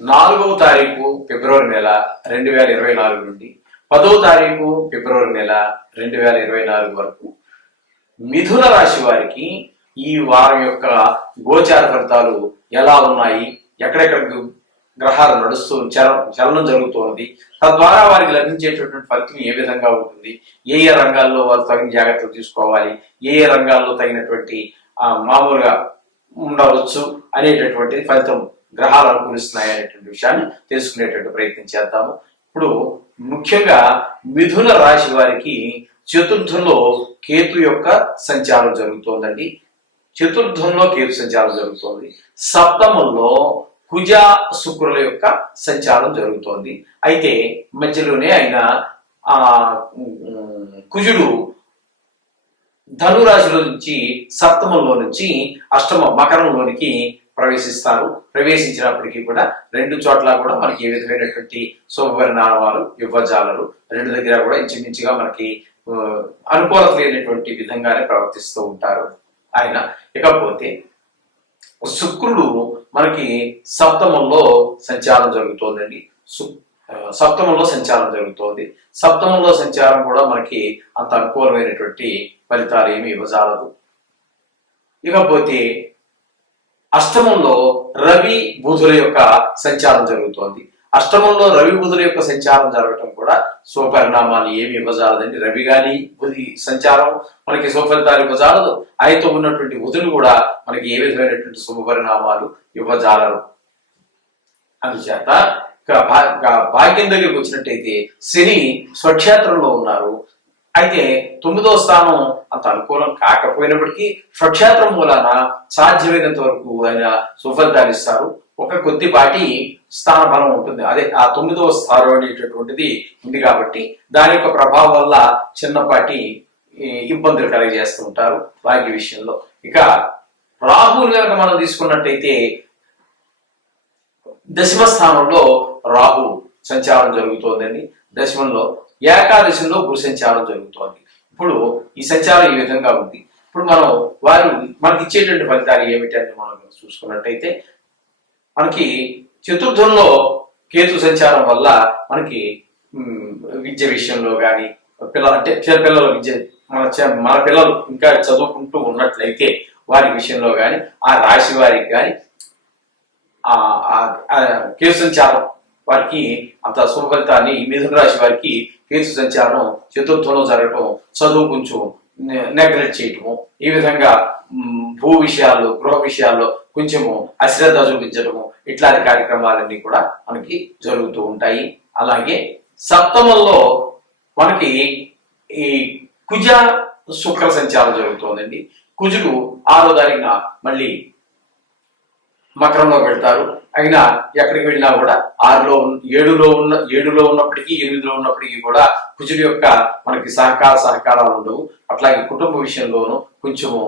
నాలుగవ తారీఖు ఫిబ్రవరి నెల రెండు వేల ఇరవై నాలుగు నుండి పదవ తారీఖు ఫిబ్రవరి నెల రెండు వేల ఇరవై నాలుగు వరకు మిథున రాశి వారికి ఈ వారం యొక్క గోచార ఫలితాలు ఎలా ఉన్నాయి? ఎక్కడెక్కడ గ్రహాలు నడుస్తూ చల చలనం జరుగుతోంది? తద్వారా వారికి లభించేటటువంటి ఫలితం ఏ విధంగా ఉంటుంది? ఏ ఏ రంగాల్లో వారు తగిన జాగ్రత్తలు తీసుకోవాలి? ఏ ఏ రంగాల్లో తగినటువంటి మామూలుగా ఉండవచ్చు అనేటటువంటి ఫలితం గ్రహాలు అనుకూలిస్తున్నాయి అనేటువంటి విషయాన్ని తెలుసుకునేటువంటి ప్రయత్నం చేద్దాము. ఇప్పుడు ముఖ్యంగా మిథున రాశి వారికి చతుర్థంలో కేతు యొక్క సంచారం జరుగుతోందండి. చతుర్థంలో కేతు సంచారం జరుగుతోంది. సప్తమంలో కుజ శుక్రుల యొక్క సంచారం జరుగుతోంది. అయితే మధ్యలోనే ఆయన ఆ కుజుడు ధనురాశిలో నుంచి సప్తమంలో నుంచి అష్టమ మకరంలోనికి ప్రవేశిస్తారు. ప్రవేశించినప్పటికీ కూడా రెండు చోట్ల కూడా మనకి ఏ విధమైనటువంటి శుభపరిణామాలు యువజాలరు రెండు దగ్గర కూడా ఇంచుమించుగా మనకి అనుకూలత లేనటువంటి విధంగానే ప్రవర్తిస్తూ ఉంటారు. ఆయన ఇకపోతే శుక్రుడు మనకి సప్తమంలో సంచారం జరుగుతోందండి. సు- సప్తమంలో సంచారం జరుగుతోంది. సప్తమంలో సంచారం కూడా మనకి అంత అనుకూలమైనటువంటి ఫలితాలు ఏమి ఇవ్వజాలదు. ఇకపోతే అష్టమంలో రవి బుధుల యొక్క సంచారం జరుగుతోంది. అష్టమంలో రవి బుధుల యొక్క సంచారం జరగటం కూడా స్వపరిణామాలు ఏమి ఇవ్వజాలదండి. రవి గాని బుధి సంచారం మనకి స్వఫలితాలు ఇవ్వజాలదు. ఆయనతో ఉన్నటువంటి బుధులు కూడా మనకి ఏ విధమైనటువంటి శుభ పరిణామాలు ఇవ్వజాలరు. అందుచేత భాగ్యం దగ్గరికి వచ్చినట్టయితే శని స్వక్షేత్రంలో ఉన్నారు. అయితే తొమ్మిదో స్థానం అంత అనుకూలం కాకపోయినప్పటికీ స్వక్షేత్రం మూలాన సాధ్యమైనంత వరకు ఆయన సుఫలితాలు ఇస్తారు. ఒక కొద్దిపాటి స్థాన బలం ఉంటుంది. అదే ఆ తొమ్మిదవ స్థానం అనేటటువంటిది ఉంది కాబట్టి దాని యొక్క ప్రభావం వల్ల చిన్నపాటి ఈ, ఇబ్బందులు కలిగజేస్తూ ఉంటారు భాగ్య విషయంలో. ఇక రాహుల్ కనుక మనం తీసుకున్నట్టయితే దశమ స్థానంలో రాహు సంచారం జరుగుతోందండి. దశమంలో ఏకాదశంలో గురు సంచారం జరుగుతోంది. ఇప్పుడు ఈ సంచారం ఈ విధంగా ఉంది. ఇప్పుడు మనం వారు మనకి ఇచ్చేటువంటి ఫలితాలు ఏమిటని మనం చూసుకున్నట్టయితే మనకి చతుర్థంలో కేతు సంచారం వల్ల మనకి విద్య విషయంలో కానీ పిల్లలు అంటే చిన్న పిల్లల విద్య మన మన పిల్లలు ఇంకా చదువుకుంటూ ఉన్నట్లయితే వారి విషయంలో కానీ ఆ రాశి వారికి కానీ ఆ సంచారం వారికి అంత శుభ ఫలితాన్ని మిథున రాశి వారికి కేసు సంచారం చతుర్థంలో జరగటం చదువు కొంచెం నెగ్లెక్ట్ చేయటము ఈ విధంగా భూ విషయాలు గృహ విషయాల్లో కొంచెము అశ్రద్ధ చూపించడము ఇట్లాంటి కార్యక్రమాలన్నీ కూడా మనకి జరుగుతూ ఉంటాయి. అలాగే సప్తమంలో మనకి ఈ కుజ శుక్ర సంచారం జరుగుతోందండి. కుజుడు ఆరో తారీఖున మళ్ళీ మకరంలో పెడతారు అయినా ఎక్కడికి వెళ్ళినా కూడా ఆరులో ఏడులో ఉన్న ఏడులో ఉన్నప్పటికీ ఎనిమిదిలో ఉన్నప్పటికీ కూడా కుజుడి యొక్క మనకి సహకార సహకారాలు ఉండవు. అట్లాగే కుటుంబ విషయంలోనూ కొంచెము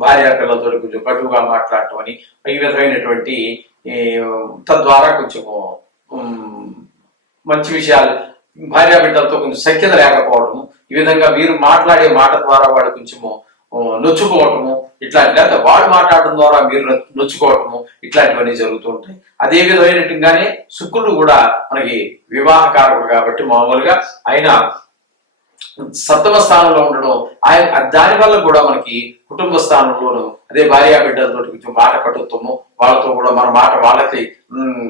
భార్య పిల్లలతో కొంచెం కటువుగా మాట్లాడటం అని ఈ విధమైనటువంటి తద్వారా కొంచెము మంచి విషయాలు భార్య బిడ్డలతో కొంచెం సఖ్యత లేకపోవడము ఈ విధంగా మీరు మాట్లాడే మాట ద్వారా వాడు కొంచెము నొచ్చుకోవటము ఇట్లాంటి లేకపోతే వాడు మాట్లాడటం ద్వారా మీరు నొచ్చుకోవటము ఇట్లాంటివన్నీ జరుగుతూ ఉంటాయి. అదే విధమైనట్టుగానే శుక్రుడు కూడా మనకి వివాహకారకుడు కాబట్టి మామూలుగా ఆయన సప్తమ స్థానంలో ఉండడం ఆయన దాని వల్ల కూడా మనకి కుటుంబ స్థానంలోను అదే భార్యా బిడ్డలతో కొంచెం మాట కట్టుతాము వాళ్ళతో కూడా మన మాట వాళ్ళకి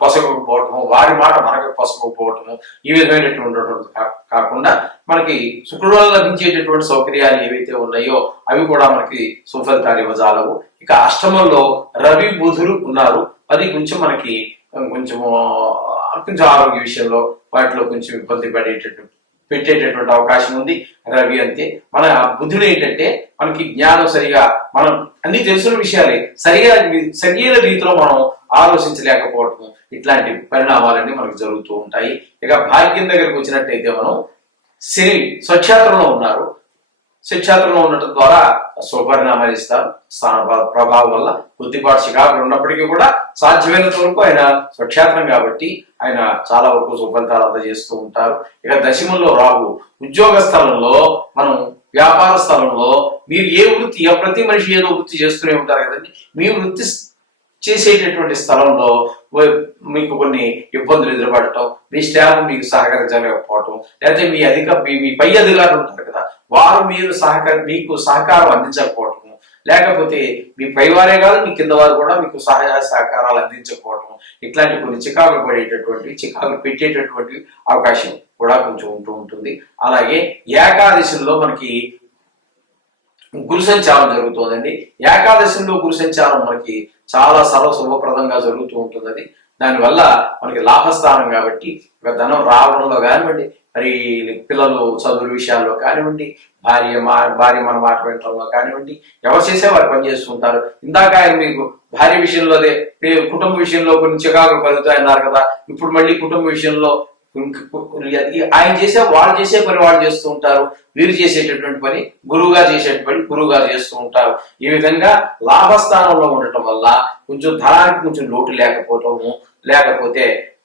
పొసగకపోవటము వారి మాట మనకి పొసగకపోవటము ఈ విధమైనటువంటి కా- కాకుండా మనకి శుక్రుడు లభించేటటువంటి సౌకర్యాలు ఏవైతే ఉన్నాయో అవి కూడా మనకి సుఫలితాలు ఇవ్వజాలవు. ఇక అష్టమంలో రవి బుధులు ఉన్నారు. అది కొంచెం మనకి కొంచెం కొంచెం ఆరోగ్య విషయంలో వాటిలో కొంచెం ఇబ్బంది పడేటట్టు పెట్టేటటువంటి అవకాశం ఉంది. రవి అంతే మన బుద్ధుడు ఏంటంటే మనకి జ్ఞానం సరిగా మనం అన్ని తెలుసున్న విషయాలే సరిగా సరైన రీతిలో మనం ఆలోచించలేకపోవటం ఇట్లాంటి పరిణామాలన్నీ మనకు జరుగుతూ ఉంటాయి. ఇక భాగ్యం దగ్గరకు వచ్చినట్టయితే మనం శని స్వచ్ఛాతంలో ఉన్నారు. శిక్షేత్రంలో ఉండటం ద్వారా స్వపరిణామాలు ఇస్తారు. స్థాన ప్రభావం వల్ల కొద్దిపాటు శిఖాకులు ఉన్నప్పటికీ కూడా సాధ్యమైనంత వరకు ఆయన స్వక్షేత్రం కాబట్టి ఆయన చాలా వరకు సుఫలితాలు అందజేస్తూ ఉంటారు. ఇక దశమంలో రాహు. ఉద్యోగ స్థలంలో మనం వ్యాపార స్థలంలో మీరు ఏ వృత్తి ప్రతి మనిషి ఏదో వృత్తి చేస్తూనే ఉంటారు కదండి. మీ వృత్తి చేసేటటువంటి స్థలంలో మీకు కొన్ని ఇబ్బందులు ఎదురుపడటం మీ స్టాఫ్ మీకు సహకరించలేకపోవటం లేకపోతే మీ అధిక మీ పై అధికారులు ఉంటారు కదా వారు మీరు సహకర మీకు సహకారం అందించకపోవటం లేకపోతే మీ పై వారే కాదు మీ కింద వారు కూడా మీకు సహాయ సహకారాలు అందించకపోవటం ఇట్లాంటి కొన్ని చికాకులు పడేటటువంటి చికాకులు పెట్టేటటువంటి అవకాశం కూడా కొంచెం ఉంటూ ఉంటుంది. అలాగే ఏకాదశిలో మనకి గురు సంచారం జరుగుతుందండి. ఏకాదశిలో గురు సంచారం మనకి చాలా సర్వ శుభప్రదంగా జరుగుతూ ఉంటుంది అది దానివల్ల మనకి లాభస్థానం కాబట్టి ఒక ధనం రావడంలో కానివ్వండి మరి పిల్లలు చదువుల విషయాల్లో కానివ్వండి భార్య మా భార్య మన మాట వినటంలో కానివ్వండి ఎవరు చేసే వారు పని చేస్తుంటారు ఇందాక ఆయన మీకు భార్య విషయంలో అదే కుటుంబ విషయంలో కొన్ని చికాకులు కలుగుతాయన్నారు కదా. ఇప్పుడు మళ్ళీ కుటుంబ విషయంలో ఆయన చేసే వాళ్ళు చేసే పని వాళ్ళు చేస్తూ ఉంటారు. వీరు చేసేటటువంటి పని గురువుగా చేసేటువంటి పని గురువుగా చేస్తూ ఉంటారు. ఈ విధంగా లాభస్థానంలో ఉండటం వల్ల కొంచెం ధనానికి కొంచెం లోటు లేకపోవటము లేకపోతే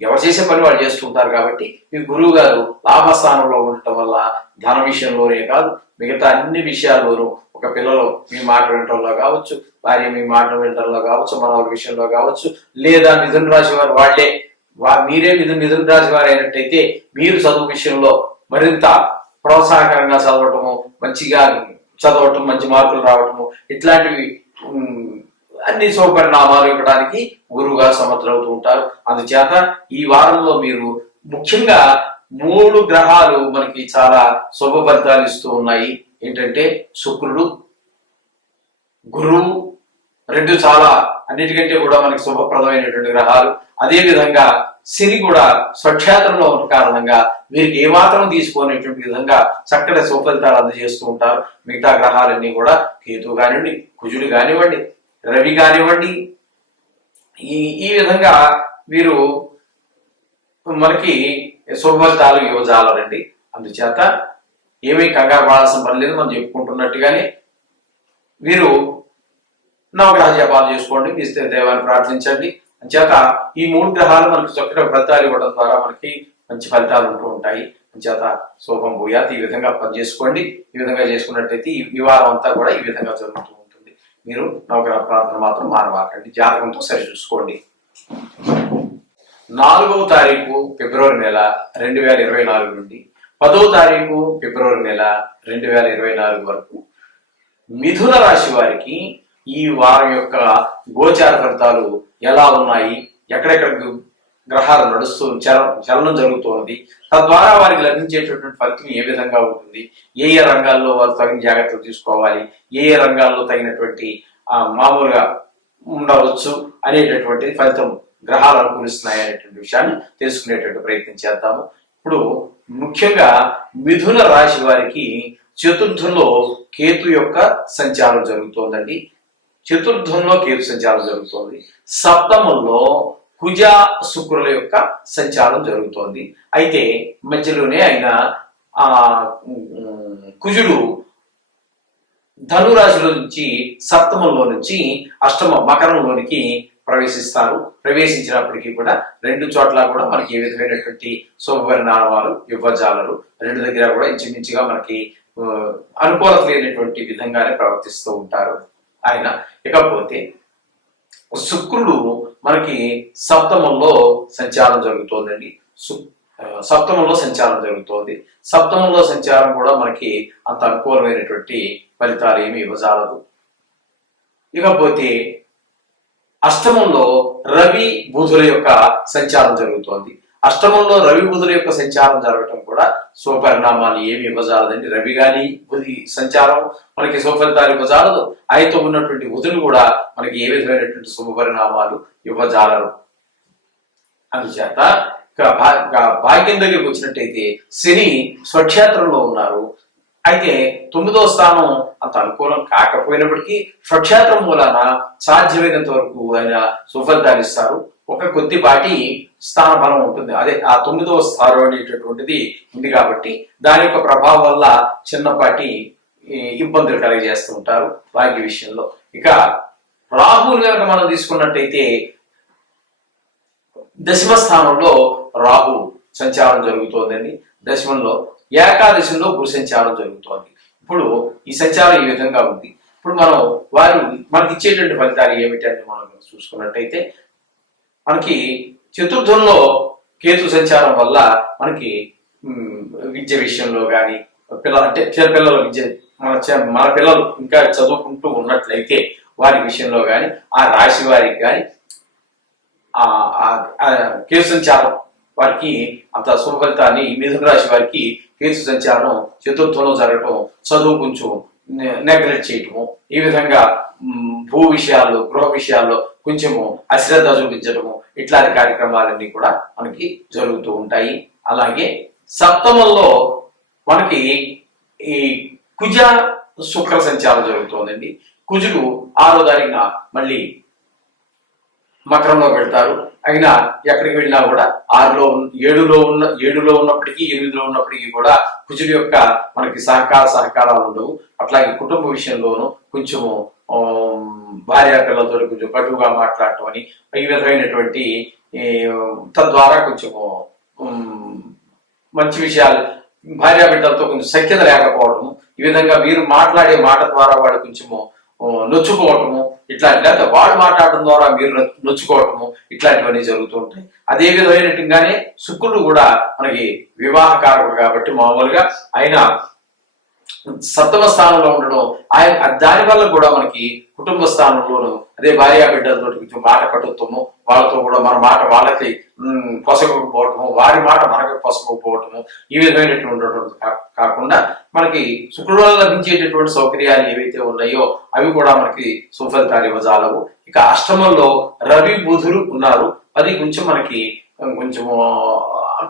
ఎవరు చేసే పని వాళ్ళు చేస్తుంటారు కాబట్టి ఈ గురువు గారు లాభస్థానంలో ఉండటం వల్ల ధన విషయంలోనే కాదు మిగతా అన్ని విషయాల్లోనూ ఒక పిల్లలు మీ మాట వినటంలో కావచ్చు భార్య మీ మాట వినటంలో కావచ్చు మన విషయంలో కావచ్చు లేదా మిథున రాశి వారు వాళ్ళే మీరే మిథున మిథున రాశి వారు అయినట్టయితే మీరు చదువు విషయంలో మరింత ప్రోత్సాహకరంగా చదవటము మంచిగా చదవటం మంచి మార్కులు రావటము ఇట్లాంటివి అన్ని శుభపరిణామాలు ఇవ్వడానికి గురువుగా సమర్థులవుతూ ఉంటారు. అందుచేత ఈ వారంలో మీరు ముఖ్యంగా మూడు గ్రహాలు మనకి చాలా శుభ ఫలితాలు ఇస్తూ ఉన్నాయి. ఏంటంటే శుక్రుడు గురువు రెండు చాలా అన్నిటికంటే కూడా మనకి శుభప్రదమైనటువంటి గ్రహాలు. అదే విధంగా శని కూడా స్వక్షేత్రంలో ఉన్న కారణంగా వీరికి ఏమాత్రం తీసుకోనేటువంటి విధంగా చక్కటి సుఫలితాలు అందజేస్తూ ఉంటారు. మిగతా గ్రహాలన్నీ కూడా కేతు కానివ్వండి కుజుడు కానివ్వండి రవి కానివ్వండి. ఈ ఈ విధంగా వీరు మనకి శుభఫలితాలు యువజాలరండి అందుచేత ఏమీ కంగారు పడాల్సిన పని లేదు. మనం చెప్పుకుంటున్నట్టుగానే వీరు నవగ్రహ జపాలు చేసుకోండి మీ ఇష్ట దేవాన్ని ప్రార్థించండి. అంచేత ఈ మూడు గ్రహాలు మనకు చక్కగా ఫలితాలు ఇవ్వడం ద్వారా మనకి మంచి ఫలితాలు ఉంటూ ఉంటాయి. అంచేత శోభం భూయాత్ ఈ విధంగా పని చేసుకోండి ఈ విధంగా చేసుకున్నట్టయితే ఈ ఈ వారం అంతా కూడా ఈ విధంగా జరుగుతూ ఉంటుంది. మీరు నవగ్రహ ప్రార్థన మాత్రం మానవాకండి. జాతకంతో సరి చూసుకోండి. నాలుగవ తారీఖు ఫిబ్రవరి నెల రెండు వేల ఇరవై నాలుగు నుండి పదవ తారీఖు ఫిబ్రవరి నెల రెండు వేల ఇరవై నాలుగు వరకు మిథున రాశి వారికి ఈ వారం యొక్క గోచార ఫలితాలు ఎలా ఉన్నాయి? ఎక్కడెక్కడ గ్రహాలు నడుస్తూ చలనం జరుగుతోంది? తద్వారా వారికి లభించేటటువంటి ఫలితం ఏ విధంగా ఉంటుంది? ఏ ఏ రంగాల్లో వారు తగిన జాగ్రత్తలు తీసుకోవాలి? ఏ ఏ రంగాల్లో తగినటువంటి మామూలుగా ఉండవచ్చు అనేటటువంటి ఫలితం గ్రహాలు అనుకూలిస్తున్నాయి అనేటువంటి విషయాన్ని తెలుసుకునేటువంటి ప్రయత్నం చేద్దాము. ఇప్పుడు ముఖ్యంగా మిథున రాశి వారికి చతుర్థంలో కేతు యొక్క సంచారం జరుగుతోందండి. చతుర్థంలో కేతు సంచారం జరుగుతోంది. సప్తమంలో కుజ శుక్రుల యొక్క సంచారం జరుగుతోంది. అయితే మధ్యలోనే ఆయన ఆ కుజుడు ధనురాశిలో నుంచి సప్తమంలో నుంచి అష్టమ మకరంలోనికి ప్రవేశిస్తారు. ప్రవేశించినప్పటికీ కూడా రెండు చోట్ల కూడా మనకి ఏ విధమైనటువంటి శుభపరిణామాలు ఇవ్వజాలరు రెండు దగ్గర కూడా ఇంచుమించుగా మనకి అనుకూలత లేనటువంటి విధంగానే ప్రవర్తిస్తూ ఉంటారు. ఆయన. ఇకపోతే శుక్రుడు మనకి సప్తమంలో సంచారం జరుగుతోందండి. సు- సప్తమంలో సంచారం జరుగుతోంది. సప్తమంలో సంచారం కూడా మనకి అంత అనుకూలమైనటువంటి ఫలితాలు ఏమి ఇవ్వజాలదు. ఇకపోతే అష్టమంలో రవి బుధుల యొక్క సంచారం జరుగుతోంది. అష్టమంలో రవి బుధుల యొక్క సంచారం జరగటం కూడా స్వపరిణామాలు ఏమి ఇవ్వజాలదండి. రవి గాని బుధి సంచారం మనకి స్వఫలితాలు ఇవ్వజాలదు. ఆయనతో ఉన్నటువంటి బుధులు కూడా మనకి ఏ విధమైనటువంటి శుభపరిణామాలు ఇవ్వజాలరు. అందుచేత భాగ్యం దగ్గరికి వచ్చినట్టయితే శని స్వక్షేత్రంలో ఉన్నారు. అయితే తొమ్మిదో స్థానం అంత అనుకూలం కాకపోయినప్పటికీ స్వక్షేత్రం మూలాన సాధ్యమైనంత వరకు ఆయన సుఫలితాలు ఇస్తారు. ఒక కొద్దిపాటి స్థాన బలం ఉంటుంది. అదే ఆ తొమ్మిదవ స్థానం అనేటటువంటిది ఉంది కాబట్టి దాని యొక్క ప్రభావం వల్ల చిన్నపాటి ఇబ్బందులు కలిగజేస్తూ ఉంటారు భాగ్య విషయంలో. ఇక రాహుల్ కనుక మనం తీసుకున్నట్టయితే దశమ స్థానంలో రాహు సంచారం జరుగుతోందండి. దశమంలో ఏకాదశంలో గురు సంచారం జరుగుతోంది. ఇప్పుడు ఈ సంచారం ఈ విధంగా ఉంది. ఇప్పుడు మనం వారు మనకి ఇచ్చేటువంటి ఫలితాలు ఏమిటి అని మనం చూసుకున్నట్టయితే మనకి చతుర్థంలో కేతు సంచారం వల్ల మనకి విద్య విషయంలో కానీ పిల్లలు అంటే పిల్లల విద్య మన మన పిల్లలు ఇంకా చదువుకుంటూ ఉన్నట్లయితే వారి విషయంలో కానీ ఆ రాశి వారికి కానీ కేసు సంచారం వారికి అంత శుభ ఫలితాన్ని మిథున రాశి వారికి కేసు సంచారం చతుర్థంలో జరగటం చదువు కొంచెం నెగ్లెక్ట్ చేయటము ఈ విధంగా భూ విషయాల్లో గృహ విషయాల్లో కొంచెము అశ్రద్ధ చూపించడము ఇట్లాంటి కార్యక్రమాలన్నీ కూడా మనకి జరుగుతూ ఉంటాయి. అలాగే సప్తమంలో మనకి ఈ కుజ శుక్ర సంచారం జరుగుతోందండి. కుజుడు ఆరో తారీఖున మళ్ళీ మకరంలో పెడతారు. అయినా ఎక్కడికి వెళ్ళినా కూడా ఆరులో ఉన్న- ఏడులో ఉన్న ఏడులో ఉన్నప్పటికీ ఎనిమిదిలో ఉన్నప్పటికీ కూడా కుజుడి యొక్క మనకి సహకార సహకారాలు ఉండవు. అట్లాగే కుటుంబ విషయంలోనూ కొంచెము భార్య పిల్లలతో కొంచెం కటువుగా మాట్లాడటం అని ఈ విధమైనటువంటి తద్వారా కొంచెము మంచి విషయాలు భార్య బిడ్డలతో కొంచెం సఖ్యత లేకపోవడము ఈ విధంగా మీరు మాట్లాడే మాట ద్వారా వాడు కొంచెము నొచ్చుకోవటము ఇట్లాంటి లేకపోతే వాడు మాట్లాడటం ద్వారా మీరు నొచ్చుకోవటము ఇట్లాంటివన్నీ జరుగుతూ ఉంటాయి. అదే విధమైనట్టుగానే శుక్రుడు కూడా మనకి వివాహకారకుడు కాబట్టి మామూలుగా ఆయన సప్తమ స్థానంలో ఉండడం ఆయన దాని వల్ల కూడా మనకి కుటుంబ స్థానంలోను అదే భార్య బిడ్డలతో కొంచెం మాట కట్టుతాము వాళ్ళతో కూడా మన మాట వాళ్ళకి పొసగకపోవటము వారి మాట మనకి పొసగకపోవటము ఈ విధమైనటువంటి కా- కాకుండా మనకి శుక్రవారం లభించేటటువంటి సౌకర్యాలు ఏవైతే ఉన్నాయో అవి కూడా మనకి సుఫలితాలు ఇవ్వజాలవు. ఇక అష్టమంలో రవి బుధులు ఉన్నారు. అది కొంచెం మనకి కొంచెం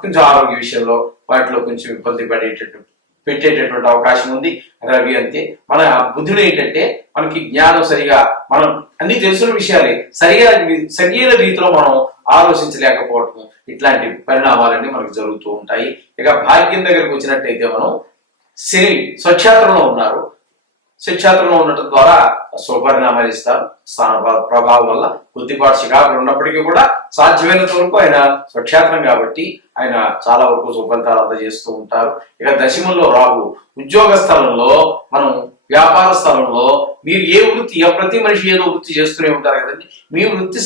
కొంచెం ఆరోగ్య విషయంలో వాటిలో కొంచెం ఇబ్బంది పడేటటువంటి పెట్టేటటువంటి అవకాశం ఉంది. రవి అంతే మన బుద్ధుడు ఏంటంటే మనకి జ్ఞానం సరిగా మనం అన్ని తెలుసున్న విషయాలే సరిగా సరైన రీతిలో మనం ఆలోచించలేకపోవటం ఇట్లాంటి పరిణామాలన్నీ మనకు జరుగుతూ ఉంటాయి. ఇక భాగ్యం దగ్గరకు వచ్చినట్టయితే మనం శని స్వచ్ఛాతంలో ఉన్నారు. శిక్షాత్రంలో ఉండటం ద్వారా స్వపరిణామాలు ఇస్తారు. స్థాన ప్రభావం వల్ల కొద్దిపాటు శిఖాకులు ఉన్నప్పటికీ కూడా సాధ్యమైనంత వరకు ఆయన స్వక్షేత్రం కాబట్టి ఆయన చాలా వరకు సుఫలితాలు అందజేస్తూ ఉంటారు. ఇక దశమంలో రాహు. ఉద్యోగ స్థలంలో మనం వ్యాపార స్థలంలో మీరు ఏ వృత్తి ప్రతి మనిషి ఏదో వృత్తి చేస్తూనే ఉంటారు కదండి. మీ వృత్తి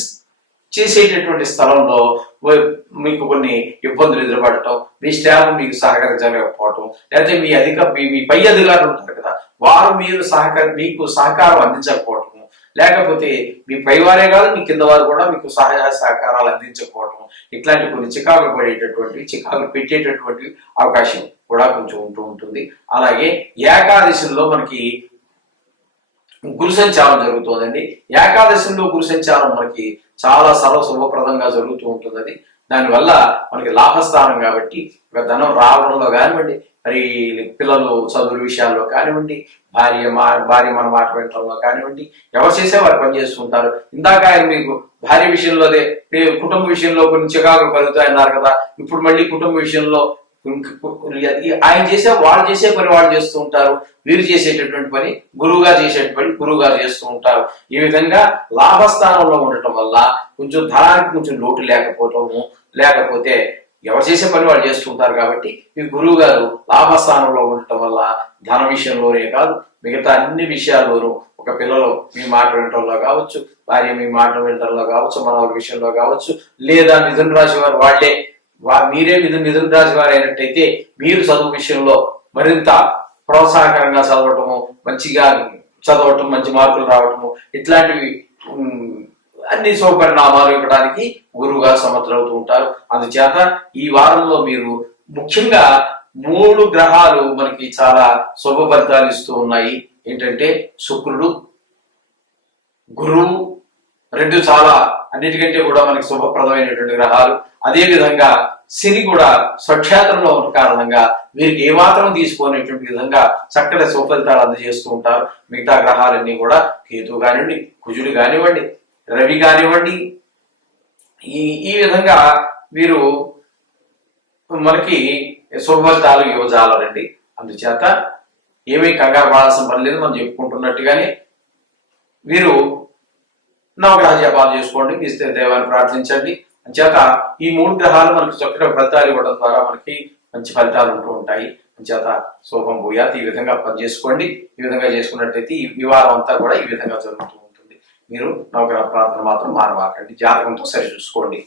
చేసేటటువంటి స్థలంలో మీకు కొన్ని ఇబ్బందులు ఎదురుపడటం మీ స్టాఫ్ మీకు సహకరించలేకపోవటం లేకపోతే మీ అధిక మీ మీ పై అధికారులు ఉంటారు కదా వారు మీరు సహకర మీకు సహకారం అందించకపోవటం లేకపోతే మీ పై వారే కాదు మీ కింద వారు కూడా మీకు సహాయ సహకారాలు అందించకపోవటం ఇట్లాంటి కొన్ని చికాకులు పడేటటువంటి చికాకులు పెట్టేటటువంటి అవకాశం కూడా కొంచెం ఉంటూ ఉంటుంది. అలాగే ఏకాదశిలో మనకి గురు సంచారం జరుగుతుందండి. ఏకాదశిలో గురు సంచారం మనకి చాలా సర్వ శుభప్రదంగా జరుగుతూ ఉంటుంది అది దానివల్ల మనకి లాభస్థానం కాబట్టి ఒక ధనం రావడంలో కానివ్వండి మరి పిల్లలు చదువుల విషయాల్లో కానివ్వండి భార్య మా భార్య మన మాట వినటంలో కానివ్వండి ఎవరు చేసే వారు పని ఉంటారు. ఇందాక ఆయన మీకు భార్య విషయంలో అదే కుటుంబ విషయంలో కొన్ని చికాకులు కలుగుతాయన్నారు కదా. ఇప్పుడు మళ్ళీ కుటుంబ విషయంలో ఆయన చేసే వాళ్ళు చేసే పని వాళ్ళు చేస్తూ ఉంటారు. వీరు చేసేటటువంటి పని గురువుగా చేసేటువంటి పని గురువుగా చేస్తూ ఉంటారు. ఈ విధంగా లాభస్థానంలో ఉండటం వల్ల కొంచెం ధనానికి కొంచెం లోటు లేకపోవటము లేకపోతే ఎవరు చేసే పని వాళ్ళు చేస్తుంటారు కాబట్టి ఈ గురువు గారు లాభస్థానంలో ఉండటం వల్ల ధన విషయంలోనే కాదు మిగతా అన్ని విషయాల్లోనూ ఒక పిల్లలు మీ మాట వినటంలో కావచ్చు భార్య మీ మాట వినటంలో కావచ్చు మన విషయంలో కావచ్చు లేదా మిథున రాశి వారు వాళ్ళే మీరే మిథున మిథున రాశి వారు అయినట్టయితే మీరు చదువు విషయంలో మరింత ప్రోత్సాహకరంగా చదవటము మంచిగా చదవటం మంచి మార్కులు రావటము ఇట్లాంటివి అన్ని శుభపరిణామాలు ఇవ్వడానికి గురువుగా సమర్థులవుతూ ఉంటారు. అందుచేత ఈ వారంలో మీరు ముఖ్యంగా మూడు గ్రహాలు మనకి చాలా శుభ ఫలితాలు ఇస్తూ ఉన్నాయి. ఏంటంటే శుక్రుడు గురువు రెండు చాలా అన్నిటికంటే కూడా మనకి శుభప్రదమైనటువంటి గ్రహాలు. అదే విధంగా శని కూడా స్వక్షేత్రంలో ఉన్న కారణంగా వీరికి ఏమాత్రం తీసుకోనేటువంటి విధంగా చక్కటి సుఫలితాలు అందజేస్తూ ఉంటారు. మిగతా గ్రహాలన్నీ కూడా కేతు కానివ్వండి కుజుడు కానివ్వండి రవి కానివ్వండి. ఈ ఈ విధంగా వీరు మనకి శుభఫలితాలు యువజాలండి అందుచేత ఏమీ కంగారు పడాల్సిన పని లేదు. మనం చెప్పుకుంటున్నట్టుగానే వీరు నవగ్రహ జపాలు చేసుకోండి మీ ఇష్ట దేవాన్ని ప్రార్థించండి. అంచేత ఈ మూడు గ్రహాలు మనకి చక్కగా ఫలితాలు ఇవ్వడం ద్వారా మనకి మంచి ఫలితాలు ఉంటూ ఉంటాయి. అంచేత శోభం భూయాత్ ఈ విధంగా పని చేసుకోండి ఈ విధంగా చేసుకున్నట్టయితే ఈ ఈ వారం అంతా కూడా ఈ విధంగా జరుగుతూ ఉంటుంది. మీరు నవగ్రహ ప్రార్థన మాత్రం మానవాకండి. జాతకంతో సరి చూసుకోండి.